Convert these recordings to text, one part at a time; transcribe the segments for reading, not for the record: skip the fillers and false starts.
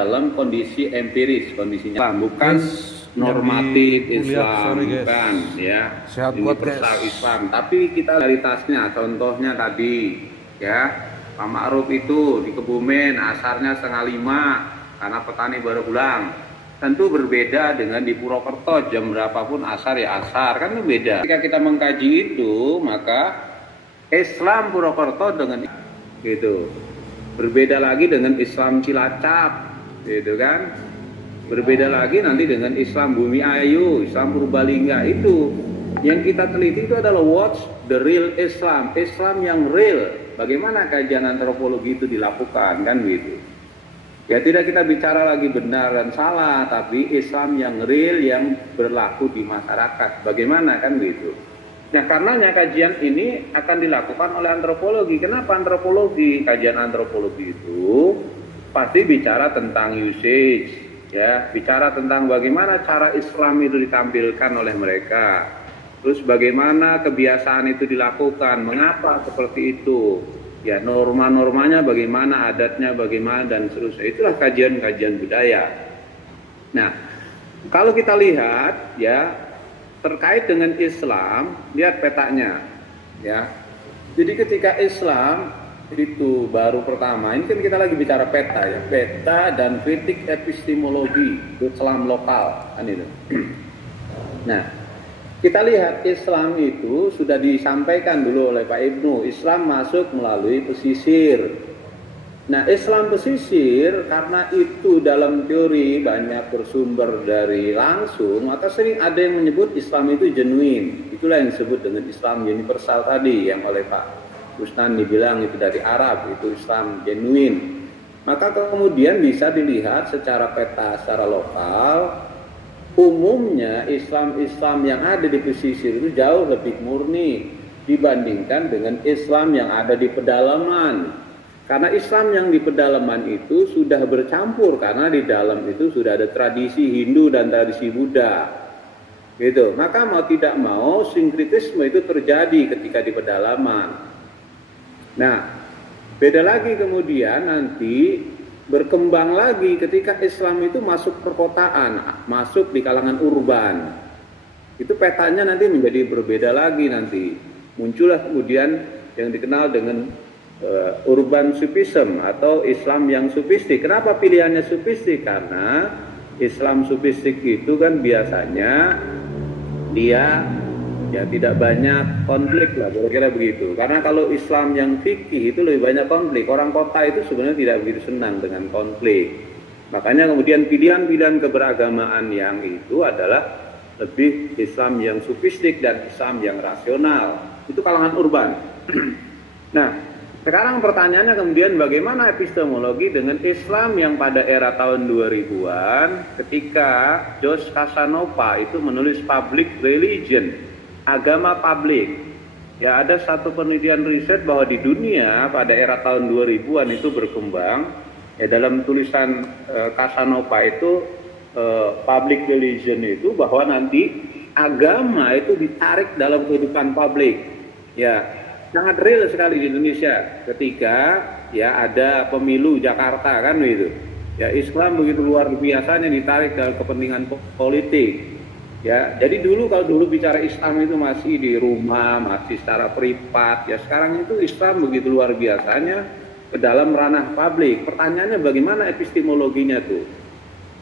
dalam kondisi empiris, kondisinya bukan normatif Islam, bukan ya universal Islam, tapi kita realitasnya. Contohnya tadi ya, Pak Ma'ruf itu di Kebumen asarnya 4:30 karena petani baru pulang. Tentu berbeda dengan di Purwokerto, jam berapapun asar ya asar, kan itu beda. Ketika kita mengkaji itu, maka Islam Purwokerto dengan gitu berbeda lagi dengan Islam Cilacap, gitu kan? Berbeda lagi nanti dengan Islam Bumi Ayu, Islam Purbalingga. Itu yang kita teliti itu adalah what's the real Islam, Islam yang real. Bagaimana kajian antropologi itu dilakukan, kan gitu. Ya tidak kita bicara lagi benar dan salah, tapi Islam yang real yang berlaku di masyarakat. Bagaimana, kan gitu. Nah karenanya kajian ini akan dilakukan oleh antropologi. Kenapa antropologi? Kajian antropologi itu pasti bicara tentang usage, ya, bicara tentang bagaimana cara Islam itu ditampilkan oleh mereka. Terus bagaimana kebiasaan itu dilakukan, mengapa seperti itu. Ya, norma-normanya bagaimana, adatnya bagaimana, dan seterusnya. Itulah kajian-kajian budaya. Nah, kalau kita lihat ya terkait dengan Islam, lihat petanya ya. Jadi ketika Islam itu baru pertama, ini kan kita lagi bicara peta ya, peta dan kritik epistemologi Islam lokal kan itu. Nah, kita lihat Islam itu sudah disampaikan dulu oleh Pak Ibnu, Islam masuk melalui pesisir. Nah, Islam pesisir karena itu dalam teori banyak bersumber dari langsung, maka sering ada yang menyebut Islam itu genuine. Itulah yang disebut dengan Islam universal tadi yang oleh Pak Rustan dibilang itu dari Arab, itu Islam genuine. Maka kemudian bisa dilihat secara peta, secara lokal. Umumnya Islam yang ada di pesisir itu jauh lebih murni dibandingkan dengan Islam yang ada di pedalaman. Karena Islam yang di pedalaman itu sudah bercampur, karena di dalam itu sudah ada tradisi Hindu dan tradisi Buddha. Gitu. Maka mau tidak mau sinkretisme itu terjadi ketika di pedalaman. Nah, beda lagi kemudian nanti berkembang lagi ketika Islam itu masuk perkotaan, masuk di kalangan urban. Itu petanya nanti menjadi berbeda lagi nanti. Muncullah kemudian yang dikenal dengan urban sufism atau Islam yang sufistik. Kenapa pilihannya sufistik? Karena Islam sufistik itu kan biasanya dia ya tidak banyak konflik lah, kira-kira begitu. Karena kalau Islam yang fikih itu lebih banyak konflik. Orang kota itu sebenarnya tidak begitu senang dengan konflik. Makanya kemudian pilihan-pilihan keberagamaan yang itu adalah lebih Islam yang sufistik dan Islam yang rasional. Itu kalangan urban. Nah, sekarang pertanyaannya kemudian bagaimana epistemologi dengan Islam yang pada era tahun 2000-an ketika Jos Casanova itu menulis Public Religion, agama publik. Ya, ada satu penelitian riset bahwa di dunia pada era tahun 2000-an itu berkembang ya, dalam tulisan Casanova itu public religion itu bahwa nanti agama itu ditarik dalam kehidupan publik. Ya, sangat real sekali di Indonesia ketika ya ada pemilu Jakarta kan gitu. Ya, Islam begitu luar biasanya ditarik dalam kepentingan politik. Ya, jadi kalau dulu bicara Islam itu masih di rumah, masih secara privat. Ya, sekarang itu Islam begitu luar biasanya ke dalam ranah publik. Pertanyaannya bagaimana epistemologinya tuh?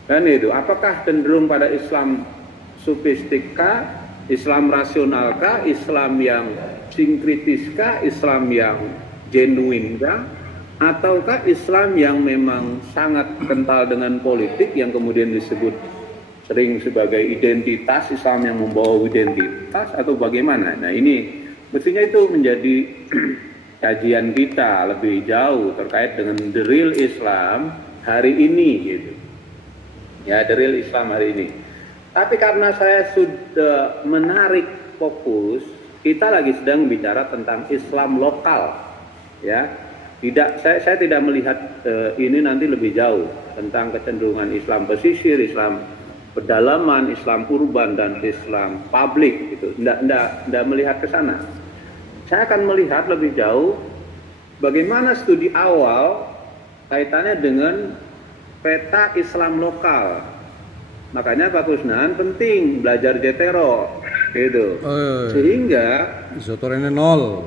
Dan itu, apakah cenderung pada Islam sufistik-kah, Islam rasional-kah, Islam yang sinkritis-kah, Islam yang genuine-kah, ataukah Islam yang memang sangat kental dengan politik yang kemudian disebut sering sebagai identitas, Islam yang membawa identitas, atau bagaimana? Nah, ini mestinya itu menjadi kajian kita lebih jauh terkait dengan the real Islam hari ini gitu. Ya, the real Islam hari ini. Tapi karena saya sudah menarik fokus, kita lagi sedang bicara tentang Islam lokal. Ya. Saya tidak melihat ini nanti lebih jauh tentang kecenderungan Islam pesisir, Islam pedalaman, Islam urban, dan Islam publik itu. Tidak melihat ke sana. Saya akan melihat lebih jauh bagaimana studi awal kaitannya dengan peta Islam lokal. Makanya Pak Kusnan penting belajar Jetero gitu. Sehingga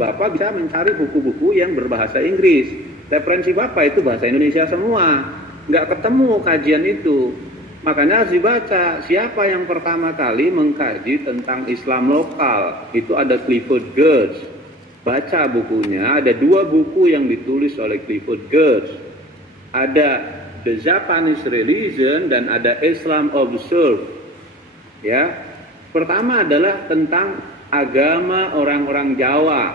Bapak bisa mencari buku-buku yang berbahasa Inggris. Referensi Bapak itu bahasa Indonesia semua. Nggak ketemu kajian itu. Makanya harus dibaca. Siapa yang pertama kali mengkaji tentang Islam lokal? Itu ada Clifford Geertz. Baca bukunya. Ada 2 buku yang ditulis oleh Clifford Geertz. Ada The Japanese Religion dan ada Islam Observed. Ya, pertama adalah tentang agama orang-orang Jawa.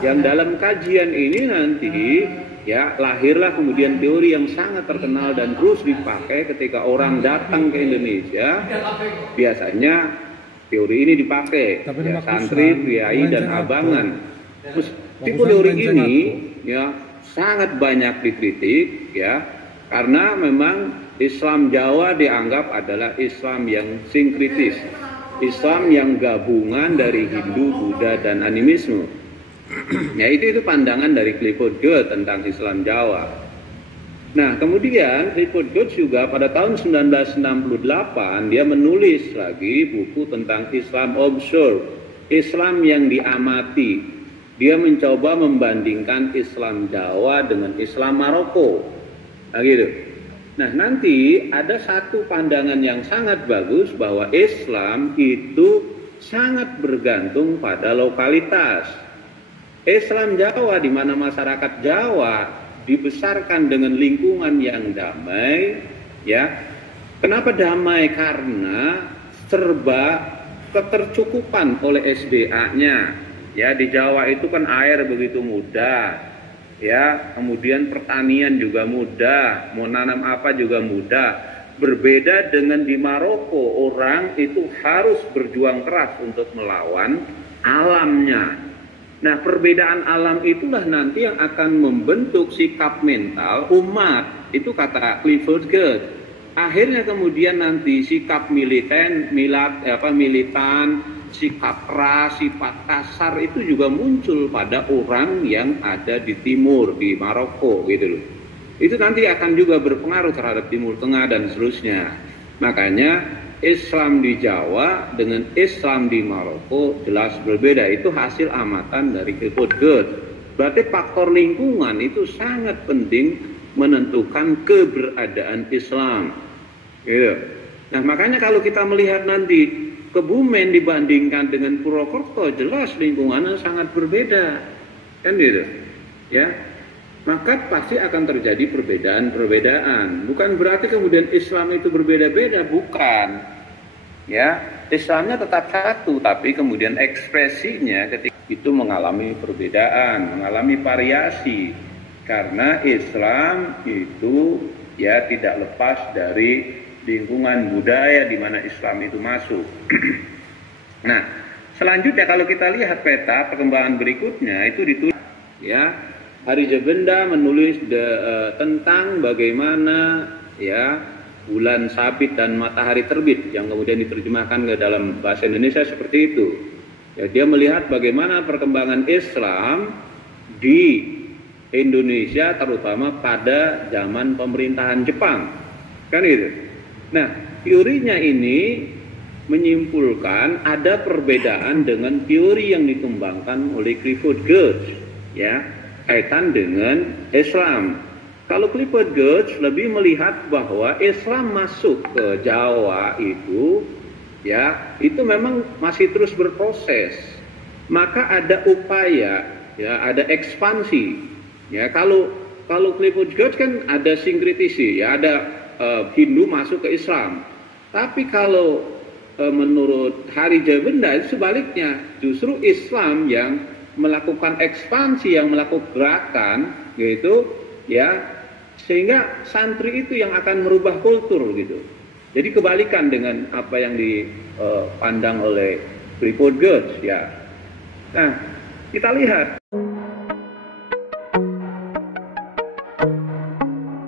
Yang dalam kajian ini nanti ya lahirlah kemudian teori yang sangat terkenal dan terus dipakai ketika orang datang ke Indonesia. Biasanya teori ini dipakai ya, santri, priai dan abangan. Meskipun teori ini ya sangat banyak dikritik ya, karena memang Islam Jawa dianggap adalah Islam yang sinkritis, Islam yang gabungan dari Hindu, Buddha dan animisme. Ya itu pandangan dari Clifford Geertz tentang Islam Jawa. Nah kemudian Clifford Geertz juga pada tahun 1968 dia menulis lagi buku tentang Islam Observed, Islam yang diamati. Dia mencoba membandingkan Islam Jawa dengan Islam Maroko. Nah gitu. Nah nanti ada satu pandangan yang sangat bagus bahwa Islam itu sangat bergantung pada lokalitas. Islam Jawa di mana masyarakat Jawa dibesarkan dengan lingkungan yang damai, ya. Kenapa damai? Karena serba ketercukupan oleh SDA-nya. Ya, di Jawa itu kan air begitu mudah. Ya, kemudian pertanian juga mudah, mau nanam apa juga mudah. Berbeda dengan di Maroko, orang itu harus berjuang keras untuk melawan alamnya. Nah, perbedaan alam itulah nanti yang akan membentuk sikap mental umat. Itu kata Clifford Geertz. Akhirnya kemudian nanti sikap militan, sikap keras, sifat kasar itu juga muncul pada orang yang ada di timur, di Maroko gitu loh. Itu nanti akan juga berpengaruh terhadap Timur Tengah dan seterusnya. Makanya Islam di Jawa dengan Islam di Maroko jelas berbeda. Itu hasil amatan dari Clifford Geertz. Berarti faktor lingkungan itu sangat penting menentukan keberadaan Islam. Gitu. Nah makanya kalau kita melihat nanti Kebumen dibandingkan dengan Purwokerto, jelas lingkungannya sangat berbeda, kan gitu, ya. Maka pasti akan terjadi perbedaan-perbedaan. Bukan berarti kemudian Islam itu berbeda-beda, bukan. Ya, Islamnya tetap satu, tapi kemudian ekspresinya ketika itu mengalami perbedaan, mengalami variasi. Karena Islam itu ya tidak lepas dari lingkungan budaya di mana Islam itu masuk. Nah, selanjutnya kalau kita lihat peta perkembangan berikutnya itu ditulis ya. Harija Benda menulis tentang bagaimana ya bulan sabit dan matahari terbit yang kemudian diterjemahkan ke dalam bahasa Indonesia seperti itu. Ya, dia melihat bagaimana perkembangan Islam di Indonesia terutama pada zaman pemerintahan Jepang. Kan itu. Nah, teorinya ini menyimpulkan ada perbedaan dengan teori yang dikembangkan oleh Clifford Geertz, ya, kaitan dengan Islam. Kalau Clifford Geertz lebih melihat bahwa Islam masuk ke Jawa itu, ya, itu memang masih terus berproses. Maka ada upaya, ya, ada ekspansi. Ya, kalau Clifford Geertz kan ada sinkritisi, ya, ada Hindu masuk ke Islam. Tapi kalau menurut Harija Benda itu sebaliknya, justru Islam yang melakukan ekspansi, yang melakukan gerakan gitu, ya, sehingga santri itu yang akan merubah kultur gitu. Jadi kebalikan dengan apa yang dipandang oleh Clifford Geertz, ya. Nah, kita lihat